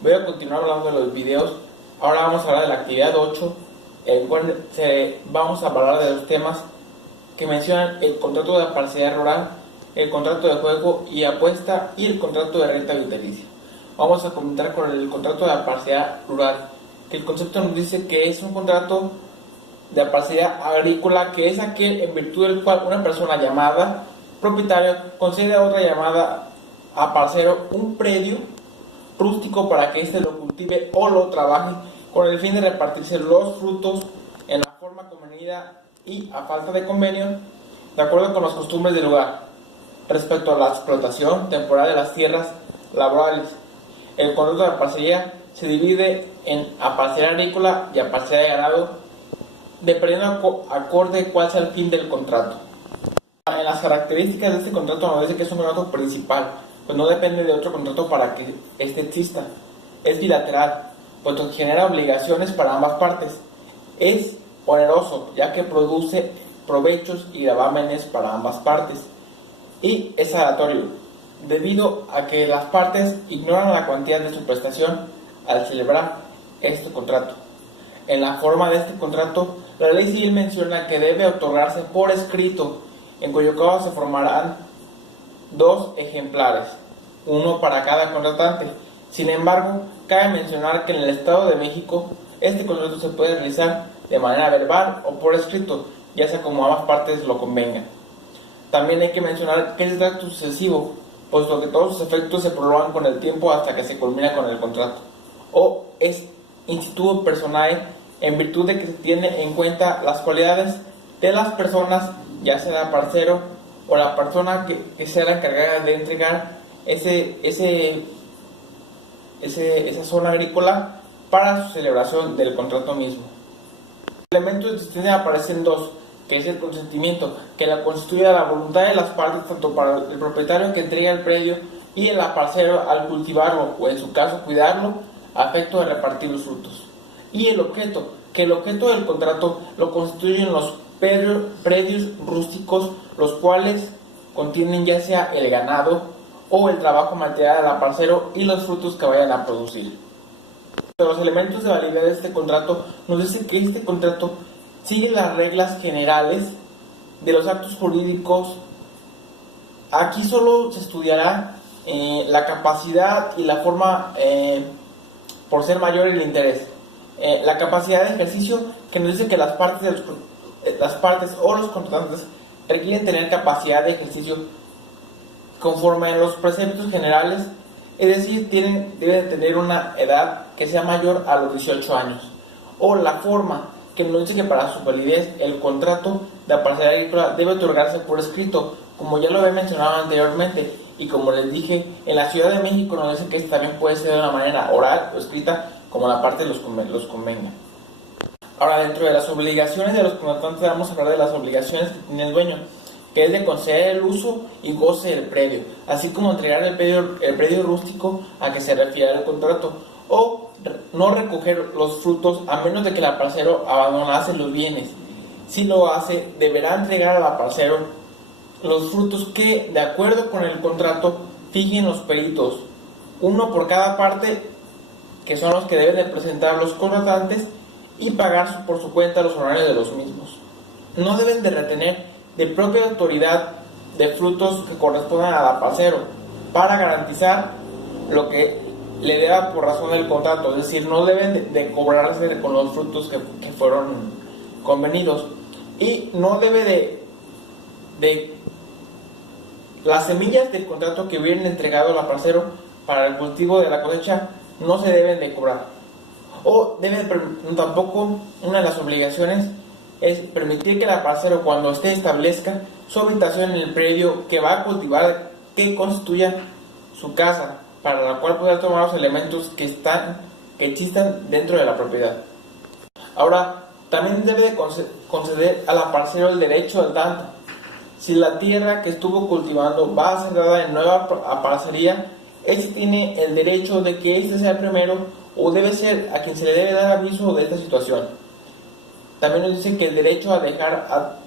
Voy a continuar hablando de los videos. Ahora vamos a hablar de la actividad 8, en cual vamos a hablar de los temas que mencionan el contrato de parcialidad rural, el contrato de juego y apuesta y el contrato de renta vitalicia. Vamos a comentar con el contrato de parcialidad rural, que el concepto nos dice que es un contrato de parcialidad agrícola, que es aquel en virtud del cual una persona llamada propietario concede a otra llamada a parcero un predio rústico para que éste lo cultive o lo trabaje con el fin de repartirse los frutos en la forma convenida y a falta de convenio, de acuerdo con las costumbres del lugar. Respecto a la explotación temporal de las tierras laborales, el contrato de parcería se divide en parcela agrícola y parcela de ganado, dependiendo acorde cuál sea el fin del contrato. En las características de este contrato nos dice que es un contrato principal, pues no depende de otro contrato para que este exista. Es bilateral, puesto que genera obligaciones para ambas partes. Es oneroso, ya que produce provechos y gravámenes para ambas partes. Y es aleatorio, debido a que las partes ignoran la cuantía de su prestación al celebrar este contrato. En la forma de este contrato, la ley civil menciona que debe otorgarse por escrito, en cuyo caso se formarán 2 ejemplares, uno para cada contratante. Sin embargo, cabe mencionar que en el Estado de México este contrato se puede realizar de manera verbal o por escrito, ya sea como ambas partes lo convengan. También hay que mencionar que es de acto sucesivo, puesto que todos sus efectos se prolongan con el tiempo hasta que se culmina con el contrato. O es instituto personae, en virtud de que se tiene en cuenta las cualidades de las personas, ya sea parcero o la persona que sea la encargada de entregar esa zona agrícola para su celebración del contrato mismo. Los elementos de distinción aparecen 2, que es el consentimiento, que la constituye la voluntad de las partes, tanto para el propietario que entrega el predio y el parcero al cultivarlo o en su caso cuidarlo, a efecto de repartir los frutos. Y el objeto, que el objeto del contrato lo constituyen los predios rústicos, los cuales contienen ya sea el ganado o el trabajo material del parcero y los frutos que vayan a producir. Los elementos de validez de este contrato nos dicen que este contrato sigue las reglas generales de los actos jurídicos. Aquí solo se estudiará la capacidad y la forma por ser mayor el interés. La capacidad de ejercicio, que nos dice que las partes o los contratantes requieren tener capacidad de ejercicio conforme a los preceptos generales, es decir, deben tener una edad que sea mayor a los 18 años. O la forma, que nos dice que para su validez el contrato de parcela agrícola debe otorgarse por escrito, como ya lo había mencionado anteriormente, y como les dije, en la Ciudad de México nos dice que esto también puede ser de una manera oral o escrita, como la parte los convenga. Ahora, dentro de las obligaciones de los contratantes vamos a hablar de las obligaciones que tiene el dueño, que es de conceder el uso y goce del predio, así como entregar el predio rústico a que se refiere el contrato, o no recoger los frutos a menos de que el parcero abandonase los bienes. Si lo hace, deberá entregar al parcero los frutos que, de acuerdo con el contrato, fijen los peritos, uno por cada parte, que son los que deben de presentar los contratantes, y pagar por su cuenta los honorarios de los mismos. No deben de retener de propia autoridad de frutos que correspondan al parcero para garantizar lo que le deba por razón del contrato, es decir, no deben de cobrarse con los frutos que fueron convenidos, y no debe de las semillas del contrato que vienen entregado al parcero para el cultivo de la cosecha no se deben de cobrar. O tampoco, una de las obligaciones es permitir que el parcero, cuando establezca su habitación en el predio que va a cultivar, que constituya su casa, para la cual podrá tomar los elementos que existan dentro de la propiedad. Ahora, también debe conceder al parcero el derecho al tanto. Si la tierra que estuvo cultivando va a ser dada en nueva parcería, éste tiene el derecho de que éste sea el primero, o debe ser a quien se le debe dar aviso de esta situación. También nos dice que el derecho a dejar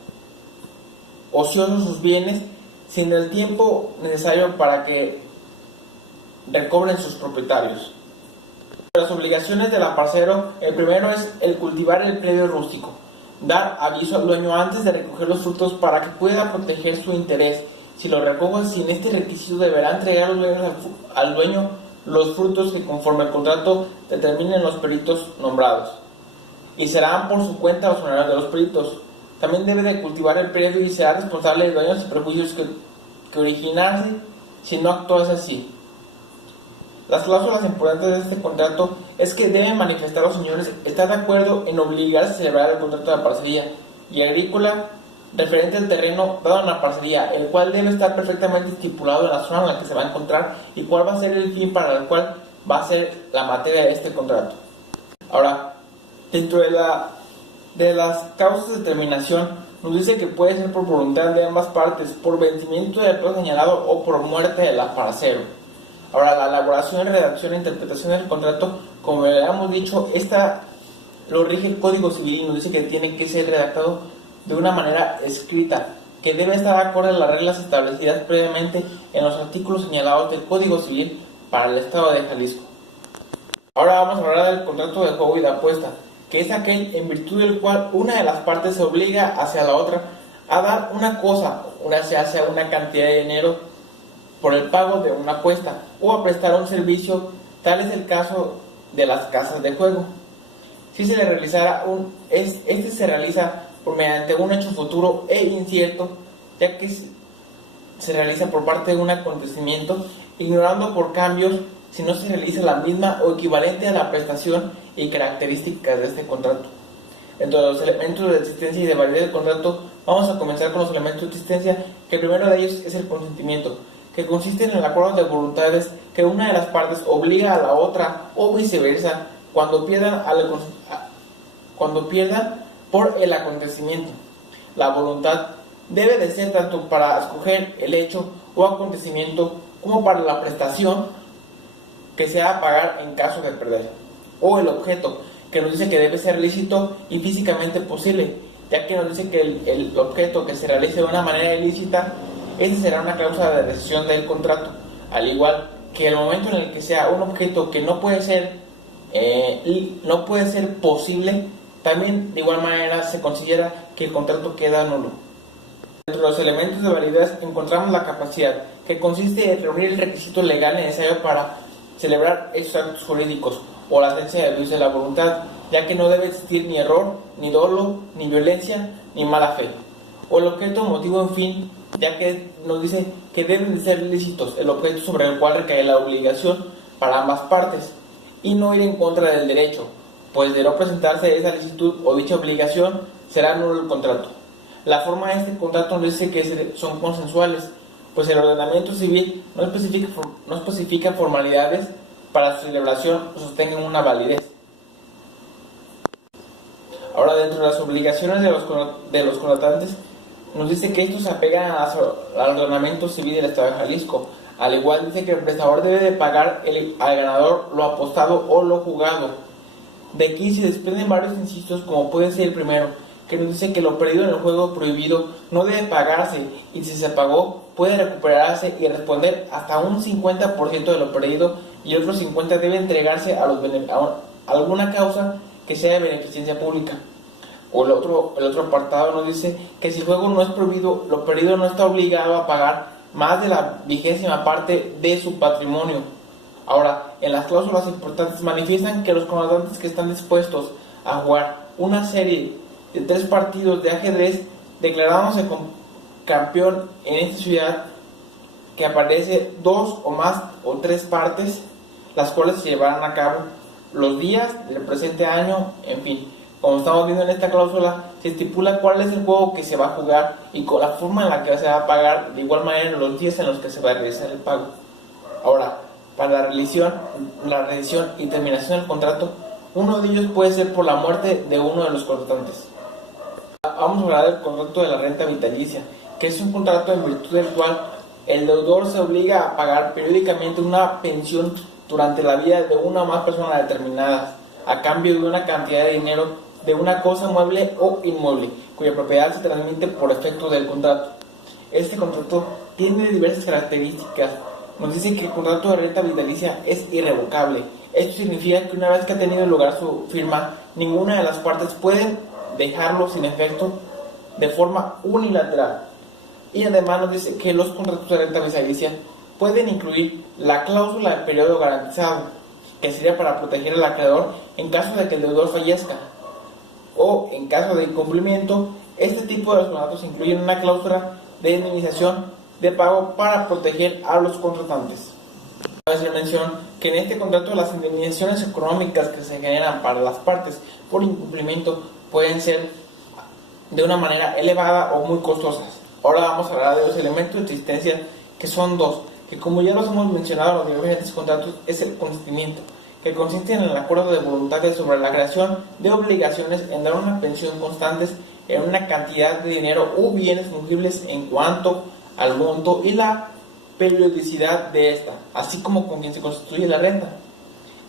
ociosos sus bienes sin el tiempo necesario para que recobren sus propietarios. Las obligaciones del aparcero, el primero es el cultivar el predio rústico, dar aviso al dueño antes de recoger los frutos para que pueda proteger su interés. Si lo recoge sin este requisito, deberá entregar al dueño los frutos que conforme el contrato determinen los peritos nombrados, y serán por su cuenta los honorarios de los peritos. También debe de cultivar el predio y será responsable de daños y perjuicios que originarse si no actúas así. Las cláusulas importantes de este contrato es que deben manifestar los señores estar de acuerdo en obligarse a celebrar el contrato de parcería y agrícola referente al terreno dado en la parcería, el cual debe estar perfectamente estipulado en la zona en la que se va a encontrar y cuál va a ser el fin para el cual va a ser la materia de este contrato. Ahora, dentro de las causas de terminación, nos dice que puede ser por voluntad de ambas partes, por vencimiento del plazo señalado o por muerte del aparcero. Ahora, la elaboración, redacción e interpretación del contrato, como ya hemos dicho, esta lo rige el Código Civil y nos dice que tiene que ser redactado de una manera escrita, que debe estar acorde a las reglas establecidas previamente en los artículos señalados del Código Civil para el Estado de Jalisco. Ahora vamos a hablar del contrato de juego y de apuesta, que es aquel en virtud del cual una de las partes se obliga hacia la otra a dar una cosa, ya sea una cantidad de dinero por el pago de una apuesta o a prestar un servicio. Tal es el caso de las casas de juego. Si se le realizara este se realiza mediante un hecho futuro e incierto, ya que se realiza por parte de un acontecimiento, ignorando por cambios si no se realiza la misma o equivalente a la prestación y características de este contrato. Entre los elementos de existencia y de validez del contrato, vamos a comenzar con los elementos de existencia, que el primero de ellos es el consentimiento, que consiste en el acuerdo de voluntades que una de las partes obliga a la otra o viceversa cuando pierdan por el acontecimiento. La voluntad debe de ser tanto para escoger el hecho o acontecimiento como para la prestación que se ha a pagar en caso de perder, o el objeto, que nos dice que debe ser lícito y físicamente posible, ya que nos dice que el objeto que se realice de una manera ilícita, esa será una causa de rescisión del contrato, al igual que el momento en el que sea un objeto que no puede ser posible, también de igual manera se considera que el contrato queda nulo. Dentro de los elementos de validez encontramos la capacidad, que consiste en reunir el requisito legal necesario para celebrar estos actos jurídicos, o la ausencia de abuso de la voluntad, ya que no debe existir ni error, ni dolo, ni violencia, ni mala fe. O el objeto, motivo, en fin, ya que nos dice que deben de ser lícitos el objeto sobre el cual recae la obligación para ambas partes, y no ir en contra del derecho, pues de no presentarse esa licitud o dicha obligación, será nulo el contrato. La forma de este contrato nos dice que son consensuales, pues el ordenamiento civil no especifica formalidades para su celebración o sostengan una validez. Ahora, dentro de las obligaciones de los contratantes, nos dice que estos se apegan al ordenamiento civil del Estado de Jalisco. Al igual dice que el prestador debe de pagar al ganador lo apostado o lo jugado. De aquí se desprenden varios incisos, como puede ser el primero, que nos dice que lo perdido en el juego prohibido no debe pagarse, y si se pagó puede recuperarse y responder hasta un 50% de lo perdido, y el otro 50% debe entregarse a alguna causa que sea de beneficencia pública. O el otro apartado nos dice que si el juego no es prohibido, lo perdido no está obligado a pagar más de la 20ª parte de su patrimonio. Ahora, en las cláusulas importantes manifiestan que los contratantes que están dispuestos a jugar una serie de 3 partidos de ajedrez, declarándose campeón en esta ciudad, que aparece 2 o más o 3 partes, las cuales se llevarán a cabo los días del presente año, en fin. Como estamos viendo en esta cláusula, se estipula cuál es el juego que se va a jugar y con la forma en la que se va a pagar, de igual manera en los días en los que se va a realizar el pago. Ahora, para la revisión y terminación del contrato, uno de ellos puede ser por la muerte de uno de los contratantes. Vamos a hablar del contrato de la renta vitalicia, que es un contrato en virtud del cual el deudor se obliga a pagar periódicamente una pensión durante la vida de una o más personas determinadas, a cambio de una cantidad de dinero de una cosa mueble o inmueble, cuya propiedad se transmite por efecto del contrato. Este contrato tiene diversas características, nos dice que el contrato de renta vitalicia es irrevocable. Esto significa que una vez que ha tenido lugar su firma, ninguna de las partes puede dejarlo sin efecto de forma unilateral. Y además nos dice que los contratos de renta vitalicia pueden incluir la cláusula de periodo garantizado, que sería para proteger al acreedor en caso de que el deudor fallezca, o en caso de incumplimiento. Este tipo de contratos incluyen una cláusula de indemnización de pago para proteger a los contratantes. Cabe hacer mención que en este contrato las indemnizaciones económicas que se generan para las partes por incumplimiento pueden ser de una manera elevada o muy costosas. Ahora vamos a hablar de los elementos de existencia, que son dos, que como ya los hemos mencionado en los diferentes contratos, es el consentimiento, que consiste en el acuerdo de voluntades sobre la creación de obligaciones en dar una pensión constantes en una cantidad de dinero u bienes fungibles en cuanto al monto y la periodicidad de esta, así como con quien se constituye la renta,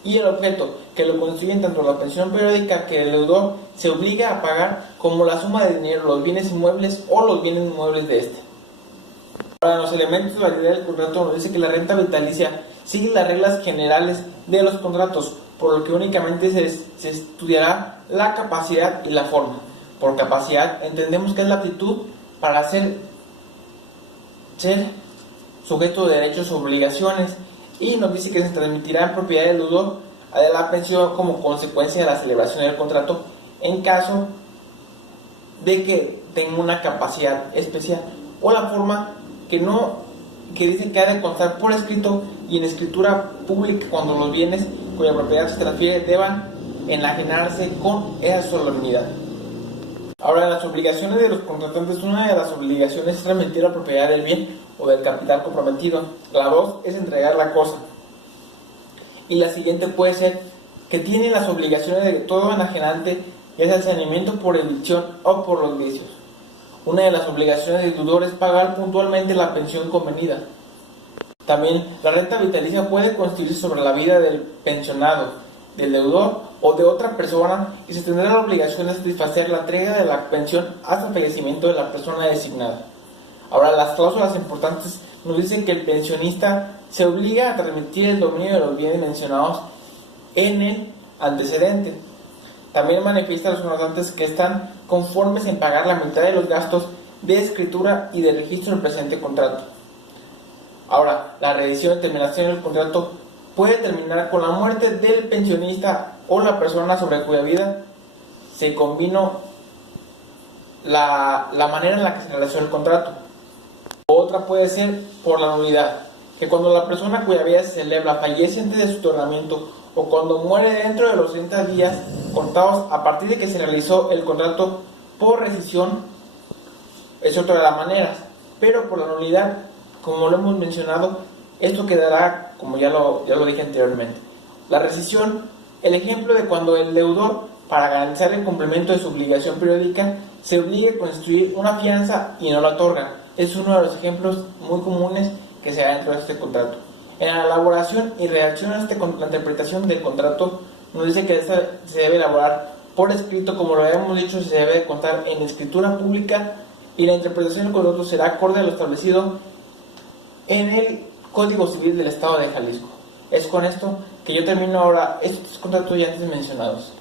y el objeto, que lo constituyen tanto la pensión periódica que el deudor se obliga a pagar como la suma de dinero, los bienes inmuebles o los bienes inmuebles de este. Para los elementos de validez del contrato nos dice que la renta vitalicia sigue las reglas generales de los contratos, por lo que únicamente se estudiará la capacidad y la forma. Por capacidad entendemos que es la aptitud para ser sujeto de derechos o obligaciones, y nos dice que se transmitirá en propiedad del deudor a la pensión como consecuencia de la celebración del contrato en caso de que tenga una capacidad especial, o la forma que dice que ha de constar por escrito y en escritura pública cuando los bienes cuya propiedad se transfiere deban enajenarse con esa solemnidad. Ahora, las obligaciones de los contratantes, una de las obligaciones es transmitir la propiedad del bien o del capital comprometido. La dos es entregar la cosa. Y la siguiente puede ser que tiene las obligaciones de todo enajenante, ya sea saneamiento por evicción o por los vicios. Una de las obligaciones del deudor es pagar puntualmente la pensión convenida. También la renta vitalicia puede constituirse sobre la vida del pensionado, del deudor o de otra persona, y se tendrá la obligación de satisfacer la entrega de la pensión hasta el fallecimiento de la persona designada. Ahora, las cláusulas importantes nos dicen que el pensionista se obliga a transmitir el dominio de los bienes mencionados en el antecedente. También manifiesta a los contratantes que están conformes en pagar la mitad de los gastos de escritura y de registro del presente contrato. Ahora, la revisión y terminación del contrato puede terminar con la muerte del pensionista o la persona sobre cuya vida se convino la manera en la que se realizó el contrato. Otra puede ser por la nulidad, que cuando la persona cuya vida se celebra fallece antes de su otorgamiento o cuando muere dentro de los 30 días contados a partir de que se realizó el contrato por rescisión, es otra de las maneras. Pero por la nulidad, como lo hemos mencionado, esto quedará, como ya lo dije anteriormente. La rescisión, el ejemplo de cuando el deudor, para garantizar el cumplimiento de su obligación periódica, se obliga a constituir una fianza y no la otorga. Es uno de los ejemplos muy comunes que se da dentro de este contrato. En la elaboración y redacción de la interpretación del contrato, nos dice que se debe elaborar por escrito, como lo habíamos dicho, se debe contar en escritura pública, y la interpretación del contrato será acorde a lo establecido en el Código Civil del Estado de Jalisco. Es con esto que yo termino ahora estos contratos ya antes mencionados.